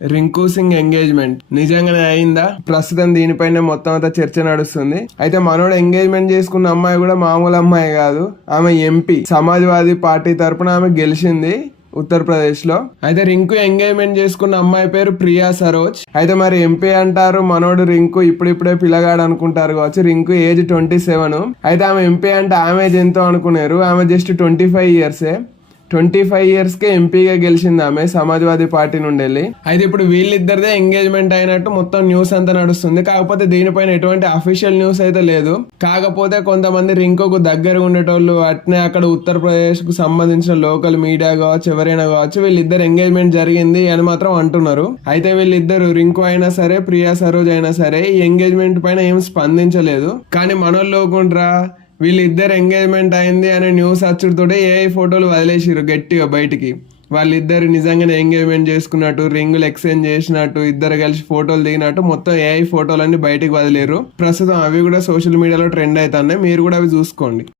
Rinku Singh engagement నిజంగానే అయిందా? ప్రస్తుతం దీనిపైన మొత్తం అంతా చర్చ నడుస్తుంది. అయితే మనోడు ఎంగేజ్మెంట్ చేసుకున్న అమ్మాయి కూడా మామూలు అమ్మాయి కాదు. ఆమె ఎంపీ, సమాజ్వాదీ పార్టీ తరపున ఆమె గెలిచింది ఉత్తరప్రదేశ్ లో. అయితే రింకు ఎంగేజ్మెంట్ చేసుకున్న అమ్మాయి పేరు ప్రియా సరోజ్. అయితే మరి ఎంపీ అంటారు, మనోడు రింకు ఇప్పుడిప్పుడే పిల్లగాడు అనుకుంటారు కావచ్చు. రింకు ఏజ్ 27. అయితే ఆమె ఎంపీ అంటే ఆమె ఏజ్ ఎంతో అనుకున్నారు. ఆమె జస్ట్ 25 ఇయర్సే. 25 ఇయర్స్ కే ఎంపీగా గెలిచింది ఆమె సమాజ్వాదీ పార్టీ నుండి వెళ్ళి. అయితే ఇప్పుడు వీళ్ళిద్దరిదే ఎంగేజ్మెంట్ అయినట్టు మొత్తం న్యూస్ అంతా నడుస్తుంది. కాకపోతే దీనిపైన ఎటువంటి అఫీషియల్ న్యూస్ అయితే లేదు. కాకపోతే కొంతమంది రింకుకు దగ్గర ఉండేటోళ్ళు, అట్నే అక్కడ ఉత్తరప్రదేశ్ కు సంబంధించిన లోకల్ మీడియా కావచ్చు, ఎవరైనా కావచ్చు, వీళ్ళిద్దరు ఎంగేజ్మెంట్ జరిగింది అని మాత్రం అంటున్నారు. అయితే వీళ్ళిద్దరు, రింకు అయినా సరే ప్రియా సరోజ్ అయినా సరే, ఈ ఎంగేజ్మెంట్ పైన ఏం స్పందించలేదు. కానీ మనోళ్ళకుండ్రా వీళ్ళిద్దరు ఎంగేజ్మెంట్ అయింది అనే న్యూస్ వచ్చుడుతోటే ఏఐ ఫోటోలు వదిలేసిరు గట్టిగా బయటికి. వాళ్ళిద్దరు నిజంగానే ఎంగేజ్మెంట్ చేసుకున్నట్టు, రింగులు ఎక్స్చేంజ్ చేసినట్టు, ఇద్దరు కలిసి ఫోటోలు దిగినట్టు మొత్తం ఏఐ ఫోటోలన్నీ బయటికి వదిలేరు. ప్రస్తుతం అవి కూడా సోషల్ మీడియాలో ట్రెండ్ అవుతున్నాయి. మీరు కూడా అవి చూసుకోండి.